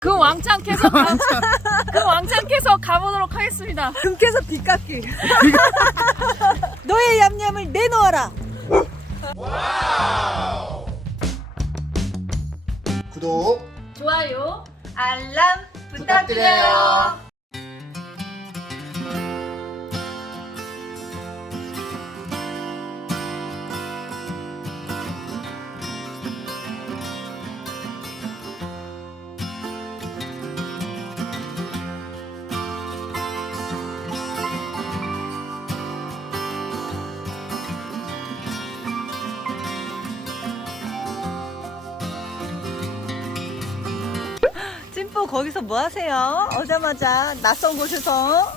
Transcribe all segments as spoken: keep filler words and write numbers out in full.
그 왕창 캐서 가, 그 왕창 캐서 가보도록 하겠습니다. 금캐서 빚 갚기. 너의 얌얌을 내놓아라. 구독, 좋아요. 알람 부탁드려요. 찐뽀 거기서 뭐 하세요? 오자마자 낯선 곳에서.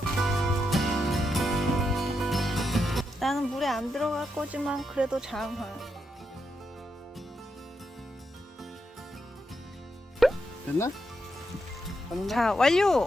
나는 물에 안 들어갈 거지만 그래도 장화. 됐나? 자, 완료.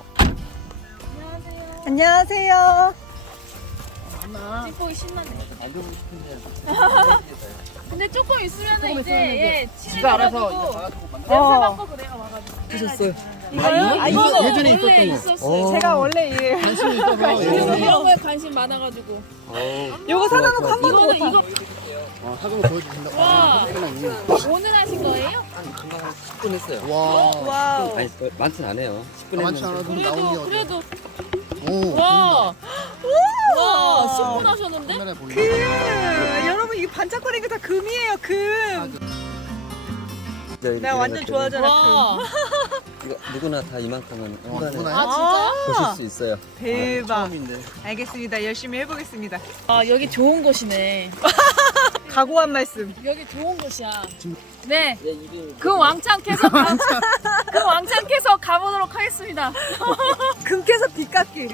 안녕하세요. 찐뽀이 신나네. 안 되고 싶은데. 근데 조금 있으면은 이제 얘 지가 알아서 이제 친해져가지고 가가지고 만들. 냄새 어. 맡고 그래요 와가지고. 드셨어요? 이거요? 아, 이거 이거는 예전에 원래 있었던 거. 있었어요. 제가 원래 이 관심이 있어서. 그래서 예. 이런 거에 관심 많아가지고. 요거 사다 놓고 한 번도 이거는 못 이거 어, 사진 보여주신다고. 와. 와. 오늘 하신 거예요? 금방 한 십 분 했어요. 와. 와우. 아니, 어, 많진 않아요. 십 분 많지 했는데. 않아도 나온 게 그래도 어때? 그래도 오. 와. 와, 십 분 하셨는데? 카메라에 금. 보이네. 여러분 이게 반짝거리는 게 다 금이에요. 금. 진짜 이렇게 내가 완전 해가지고 좋아하잖아. 와. 이거 누구나 다 이만큼은 어, 한 번에 누구나 아 진짜요? 보실 수 있어요. 대박. 처음인데. 알겠습니다. 열심히 해보겠습니다. 아 여기 좋은 곳이네. 각오한 말씀. 여기 좋은 곳이야. 지금- 네. 내 이름 그 왕창 캐서 가, 그 왕창 캐서 가보도록 하겠습니다. 금캐서 빚 갚기.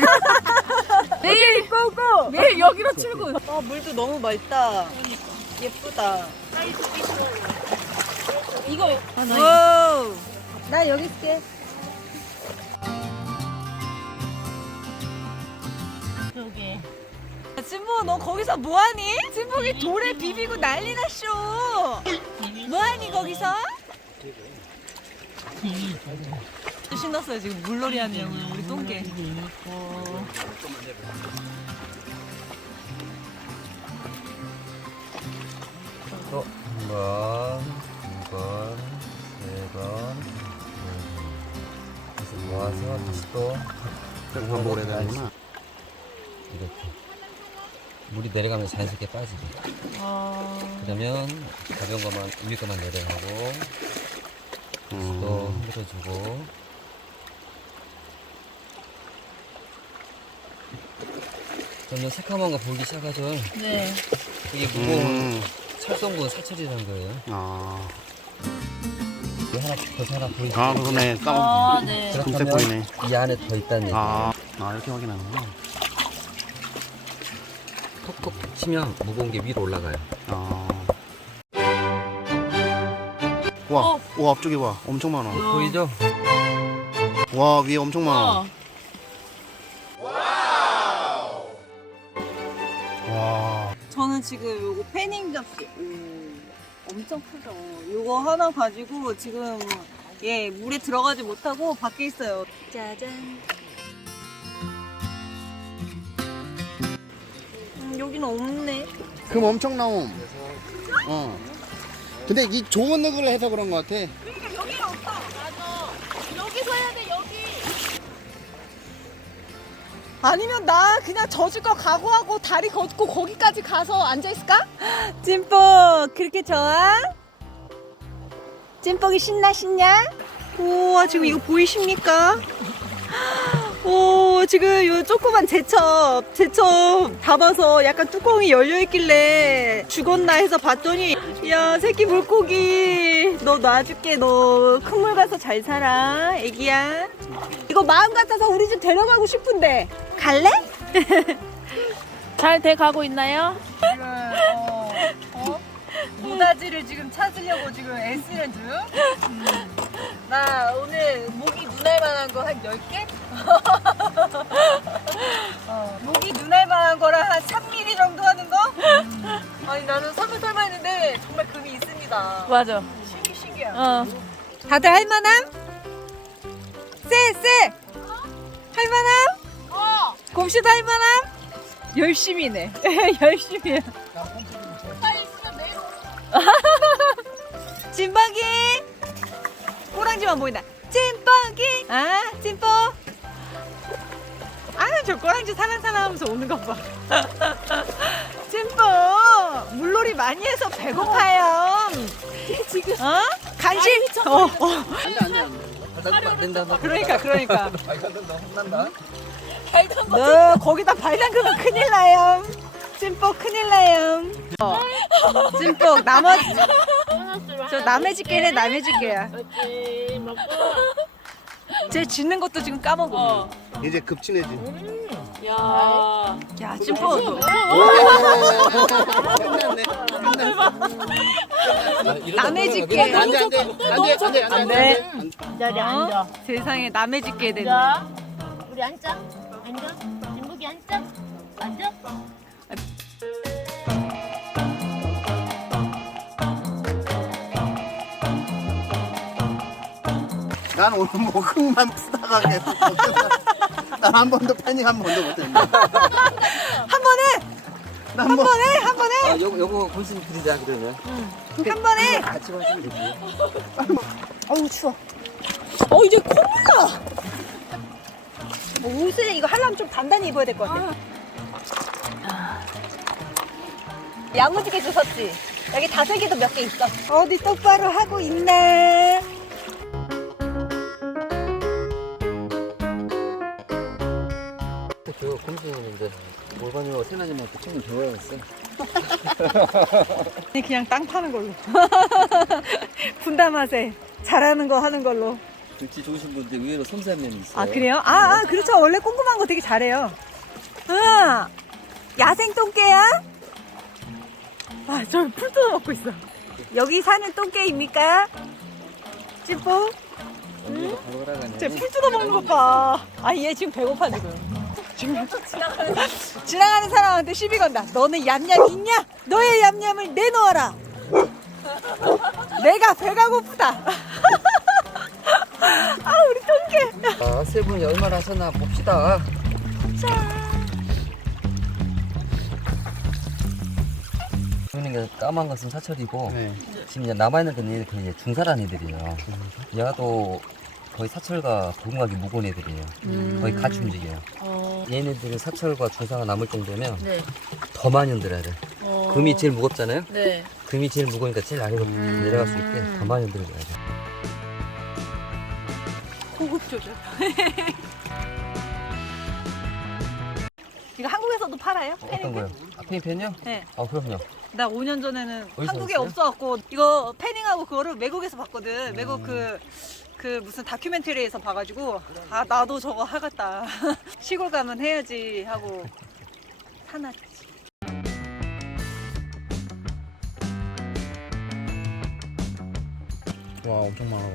내일 고고. 내일 여기로 출근. 아, 물도 너무 맑다. 예쁘다. 이거 아, 나 오. 나 여기 있을게. 여기. 진보 너 거기서 뭐하니? 진복이 돌에 비비고 난리 났쇼. 뭐하니 거기서? 신났어요 지금 물놀이 하냐고 우리 똥개. 또 한 번, 두 번, 세 번, 네 번. 그래서 모아서 다시 또 반복을 해야 되는구나. 이렇게 물이 내려가면 자연스럽게 빠지게. 그러면 가벼운 것만 위에 것만 내려가고 또 흔들어주고. 그러면 새카만 거 보이기 시작하죠. 네. 이게 무거운 철성분 사철이라는 거예요. 아. 이게 하나 더 하나 보이죠. 아, 그러네. 까먹. 아 네. 금색 보이네. 이 안에 더 있다는 얘기예요. 아. 아, 이렇게 확인하는구나. 톡톡 치면 무거운 게 위로 올라가요. 아. 와, 어. 와, 앞쪽에 와. 엄청 많아. 보이죠? 와, 위에 엄청 많아. 어. 와. 저는 지금 요거 패닝 접시. 오, 엄청 크죠. 요거 하나 가지고 지금 예 물에 들어가지 못하고 밖에 있어요. 짜잔. 음, 여기는 없네. 금 엄청 나옴. 어. 근데 이 좋은 흙을 해서 그런 것 같아. 여기서 해야 돼 여기. 아니면 나 그냥 젖을 거 각오하고 다리 걷고 거기까지 가서 앉아 있을까? 찐뻑 그렇게 좋아? 찐뻑이 신나 신냐? 우와 지금 이거 보이십니까? 오 지금 요 조그만 제첩 제첩 담아서 약간 뚜껑이 열려있길래 죽었나 해서 봤더니 야 새끼 물고기 너 놔줄게 너 큰 물 가서 잘 살아 애기야. 이거 마음 같아서 우리 집 데려가고 싶은데 갈래? 잘 돼 가고 있나요? 지금 어, 어? 모다지를 지금 찾으려고 지금 애쓰는 중. 음. 나 오늘 모기 눈알 만한 거 한 열 개? 어, 모기 눈알 만한 거랑 한 삼 밀리미터 정도 하는 거? 음. 아니 나는 설마 설마 했는데 정말 금이 있습니다. 맞아. 신기 신기야. 어. 다들 할만함? 쎄, 쎄! 할만함? 어. 곰씨도 할만함? 열심히네. 열심히 해. 차 있으면 내일 찐빵기! 꼬랑지만 보인다. 찐빵기! 아, 찐뽀! 아, 저 꼬랑지 사랑사랑 하면서 오는 것 봐. 찐뽀! 물놀이 많이 해서 배고파요. 지금, 어? 간식? 어, 어. 안돼 안돼 안돼. 바닥 안 된다. 그러니까, 그러니까. 발간다 혼난다. 발던 거. 너 거기다 발 담그면 큰일 나요. 찐뽀 큰일 나요. 어. 찐뽀 나머지 저 남의 집게네 남의 집게야. 그렇지. 먹고. 쟤 짖는 것도 지금 까먹어. 어. 이제 급진해지. 야. 야 찐뽀 끝났네. 끝났네. 남의 집게. 안돼 안돼 안돼 안돼 안 안돼 돼. 안돼. 자리 앉아. 세상에 남의 집게 됐네. 앉아. 우리 앉자. 앉아. 진복이 앉자. 앉아. 난 오늘 목욕만 푸다가 계속. 난 한 번도 패닝 한 번도 못했는데. 한 번에 한 번에 한 번에 아, 요거 요거 곰순이 드리자 그러면. 한 번에. 같이 마시면 되지. 어우 추워. 어 이제 콧물나. 뭐 옷을 이거 하려면 좀 단단히 입어야 될 것 같아. 야무지게 주웠지. 여기 다슬기도 몇 개 있어. 어디 똑바로 하고 있네. 저 곰순이인데 올바니와 세나님한테 좀 배워야겠어. 그냥 땅 파는 걸로. 분담하세. 잘하는 거 하는 걸로. 등치 좋으신 분들 의외로 섬세한 면이 있어요. 아 그래요? 아, 아 그렇죠. 원래 꼼꼼한 거 되게 잘해요. 응. 야생 똥개야? 아, 저 풀 뜯어 먹고 있어. 여기 사는 똥개입니까? 찌뽀? 언니가 바로 하라가네. 쟤풀 뜯어 먹는 것 봐. 아, 얘 지금 배고파 지금. 지금 지나가는 사람한테 시비 건다. 너는 얌얌 있냐? 너의 얌얌을 내놓아라. 내가 배가 고프다. 아, 우리 똥개. 아, 세 분이 얼마나 하셨나 봅시다. 보이는 게 까만 것은 사철이고 네. 지금 이제 남아있는 건 이렇게 이제 중사란 애들이에요. 얘도 거의 사철과 보금각이 무거운 애들이에요. 거의 같이 움직여요. 어. 얘네들은 사철과 중사가 남을 정도면 네. 더 많이 흔들어야 돼. 어. 금이 제일 무겁잖아요. 네. 금이 제일 무거우니까 제일 아래로 내려갈 수 있게 더 많이 흔들어줘야 돼. 고급 조절. 이거 한국에서도 팔아요? 어떤 거요? 아, 페인펜이요? 네. 아, 그럼요. 나 오 년 전에는 어디서 한국에 샀어요? 없어갖고 이거 패닝하고 그거를 외국에서 봤거든. 외국 그, 그 무슨 다큐멘터리에서 봐가지고 아 나도 저거 하겠다. 시골 가면 해야지 하고 사놨지. 와 엄청 많아.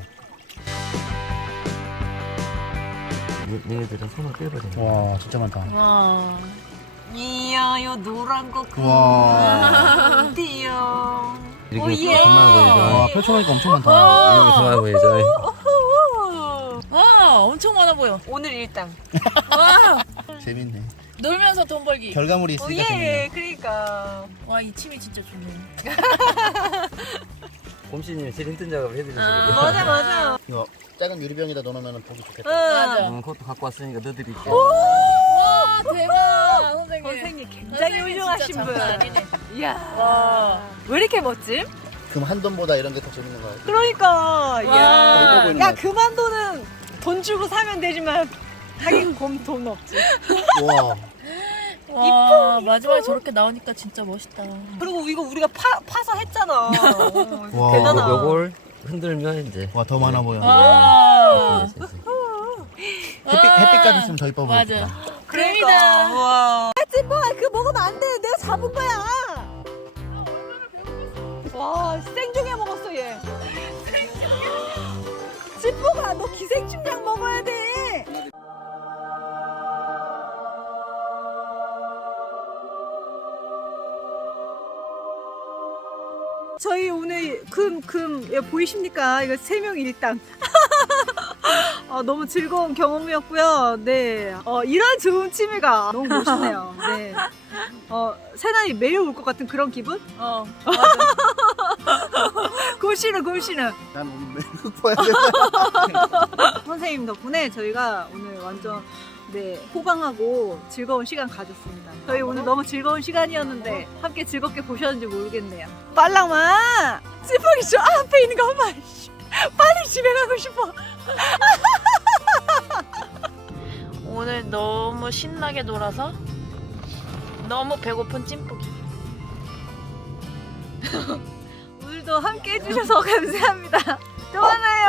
얘- 얘네들은 손을 빼버려. 와 진짜 많다. 와. 이야 요 노란 거 와. 크디요. 이렇게 오예. 정말 보이죠. 와 펼쳐보니까 엄청 많다. 이렇게 정말 보이죠. 와, 엄청 많아 보여. 오늘 일당. 와. 재밌네. 놀면서 돈 벌기. 결과물이 있으니까 오예. 재밌네. 그러니까. 와, 이 침이 진짜 좋네. 곰씨님이 제일 힘든 작업을 해드리죠. 아. 맞아 맞아. 이거 작은 유리병에다 넣어놓으면 보기 좋겠다. 맞아. 음, 그것도 갖고 왔으니까 넣어드릴게요. 와, 대박. 선생님. 선생님 굉장히 선생님 훌륭하신 진짜 분. 장난 아니네. 이야. 와. 왜 이렇게 멋짐? 금 한 돈보다 이런 게 더 재밌는 거 같아. 그러니까 와. 이뻐 야, 보이는 야 것 같아. 그만둬는 돈 주고 사면 되지만 하긴 곰 돈 없지. 와. 와, 마지막에 저렇게 나오니까 진짜 멋있다. 그리고 이거 우리가 파, 파서 했잖아. 어, 와. 대단하다. 요걸 흔들면 이제 와 더 많아 보여. 와. 햇빛 햇빛까지 있으면 더 이뻐 보여. 맞아. 그러니까. 뱀이다. 와. 찐뽀 그거 먹으면 안 돼. 내가 잡은 거야. 와 생중에 먹었어 얘. 찐뽀가 너 기생충약 먹어야 돼. 저희 오늘 금, 금, 야, 보이십니까? 이거 세 명 일당. 어, 너무 즐거운 경험이었고요. 네. 어, 이런 좋은 취미가 너무 멋있네요. 네. 어, 새날이 매일 올 것 같은 그런 기분? 어. 곰씨는, 곰씨는. 난 오늘 매일 보야 돼. 선생님 덕분에 저희가 오늘 완전 네, 호강하고 즐거운 시간 가졌습니다. 저희 오늘 너무 즐거운 시간이었는데 함께 즐겁게 보셨는지 모르겠네요. 빨랑마! 찌푸기 저 앞에 있는 거 봐. 빨리 집에 가고 싶어. 오늘 너무 신나게 놀아서 너무 배고픈 찐뿌기. 오늘도 함께 해주셔서 감사합니다. 또 만나요.